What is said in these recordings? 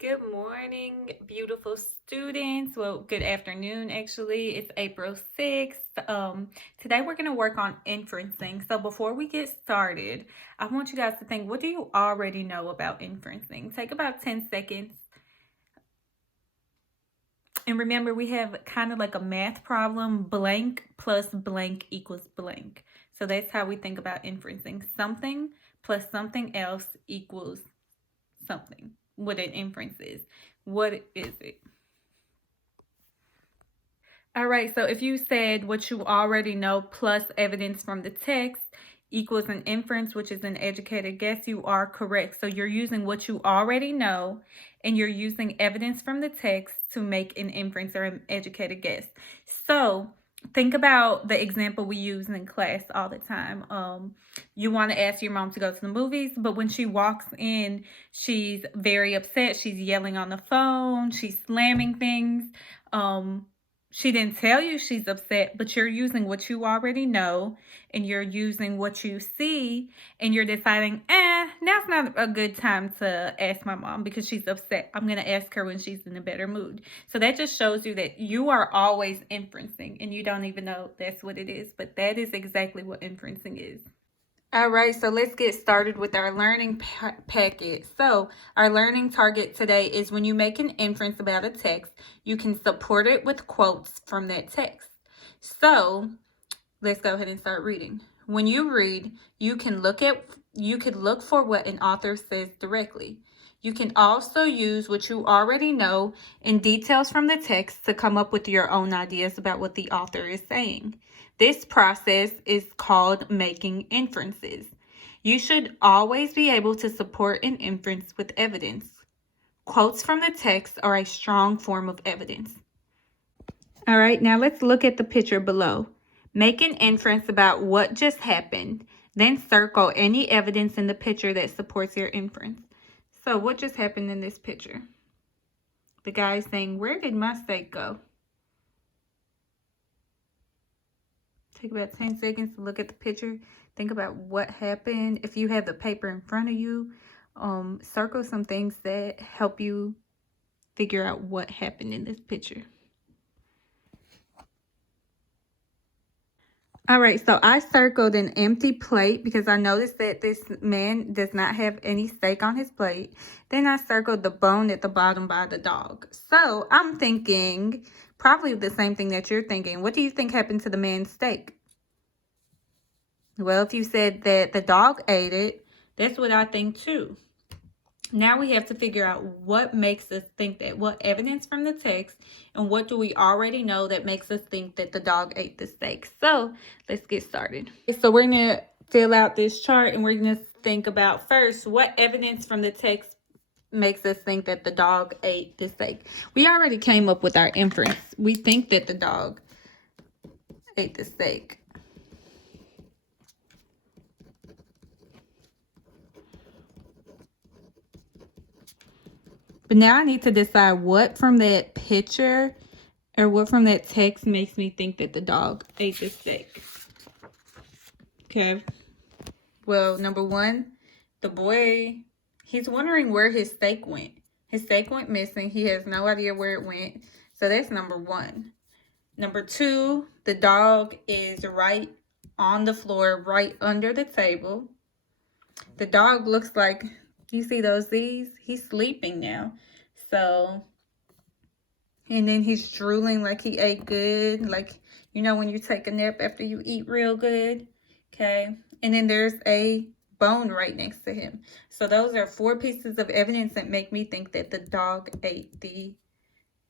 Good morning, beautiful students. Well, good afternoon, actually. It's April 6th. Today we're going to work on inferencing. So before we get started, I want you guys to think, what do you already know about inferencing? Take about 10 seconds. And remember, we have kind of like a math problem, blank plus blank equals blank. So that's how we think about inferencing. Something plus something else equals something. What an inference is. What is it? All right, so if you said what you already know plus evidence from the text equals an inference, which is an educated guess, you are correct. So you're using what you already know and you're using evidence from the text to make an inference or an educated guess. So think about the example we use in class all the time. You want to ask your mom to go to the movies, but when she walks in, she's very upset. She's yelling on the phone. She's slamming things. She didn't tell you she's upset, but you're using what you already know and you're using what you see and you're deciding, now's not a good time to ask my mom because she's upset. I'm going to ask her when she's in a better mood. So that just shows you that you are always inferencing and you don't even know that's what it is, but that is exactly what inferencing is. All right, so let's get started with our learning packet. So our learning target today is when you make an inference about a text, you can support it with quotes from that text. So let's go ahead and start reading. When you read, you could look for what an author says directly. You can also use what you already know and details from the text to come up with your own ideas about what the author is saying. This process is called making inferences. You should always be able to support an inference with evidence. Quotes from the text are a strong form of evidence. All right, now let's look at the picture below. Make an inference about what just happened, then circle any evidence in the picture that supports your inference. So what just happened in this picture? The guy's saying, where did my steak go? Take about 10 seconds to look at the picture. Think about what happened. If you have the paper in front of you, circle some things that help you figure out what happened in this picture. All right, so I circled an empty plate because I noticed that this man does not have any steak on his plate. Then I circled the bone at the bottom by the dog. So I'm thinking probably the same thing that you're thinking. What do you think happened to the man's steak? Well, if you said that the dog ate it, that's what I think too. Now we have to figure out what makes us think that, what evidence from the text, and what do we already know that makes us think that the dog ate the steak. So let's get started. So we're going to fill out this chart and we're going to think about first, what evidence from the text makes us think that the dog ate the steak. We already came up with our inference. We think that the dog ate the steak. But now I need to decide what from that picture or what from that text makes me think that the dog ate the steak. Okay. Well, number one, the boy, he's wondering where his steak went. His steak went missing. He has no idea where it went. So that's number one. Number two, the dog is right on the floor, right under the table. The dog looks like, you see those Z's? He's sleeping now. So, and then he's drooling like he ate good. Like, you know when you take a nap after you eat real good? Okay. And then there's a bone right next to him. So those are 4 pieces of evidence that make me think that the dog ate the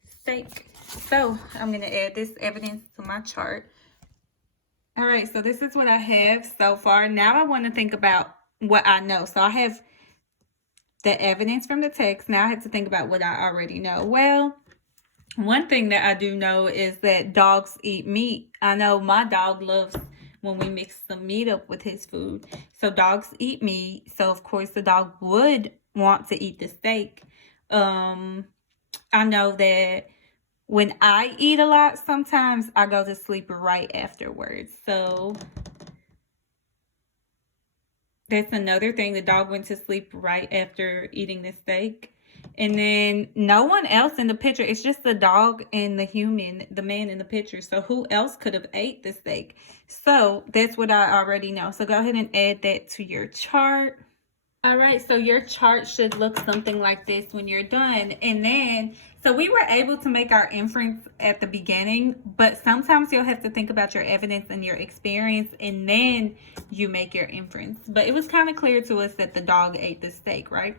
steak. So I'm going to add this evidence to my chart. All right, so this is what I have so far. Now I want to think about what I know. So I have the evidence from the text. Now I have to think about what I already know. Well, one thing that I do know is that dogs eat meat. I know my dog loves when we mix some meat up with his food. So dogs eat meat. So of course the dog would want to eat the steak. I know that when I eat a lot, sometimes I go to sleep right afterwards. So that's another thing. The dog went to sleep right after eating the steak. And then no one else in the picture. It's just the dog and the human, the man in the picture. So who else could have ate the steak? So that's what I already know. So go ahead and add that to your chart. All right, so your chart should look something like this when you're done. And then, so we were able to make our inference at the beginning, but sometimes you'll have to think about your evidence and your experience, and then you make your inference. But it was kind of clear to us that the dog ate the steak, right?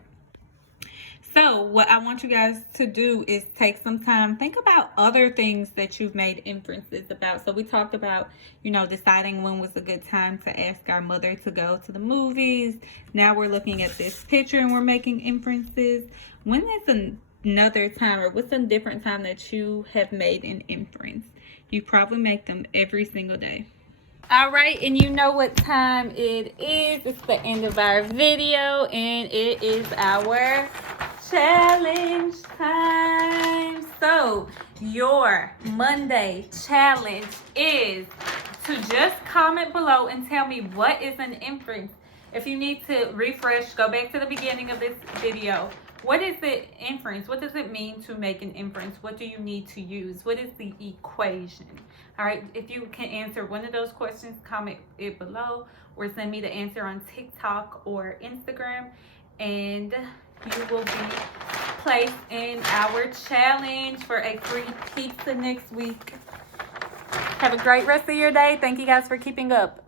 So what I want you guys to do is take some time, think about other things that you've made inferences about. So we talked about, deciding when was a good time to ask our mother to go to the movies. Now we're looking at this picture and we're making inferences. When is another time, or what's a different time that you have made an inference? You probably make them every single day. All right, and you know what time it is. It's the end of our video, and it is our challenge time. So your Monday challenge is to just comment below and tell me what is an inference. If you need to refresh, go back to the beginning of this video. What is the inference? What does it mean to make an inference? What do you need to use? What is the equation? All right, if you can answer one of those questions, comment it below or send me the answer on TikTok or Instagram, and you will be placed in our challenge for a free pizza next week. Have a great rest of your day. Thank you guys for keeping up.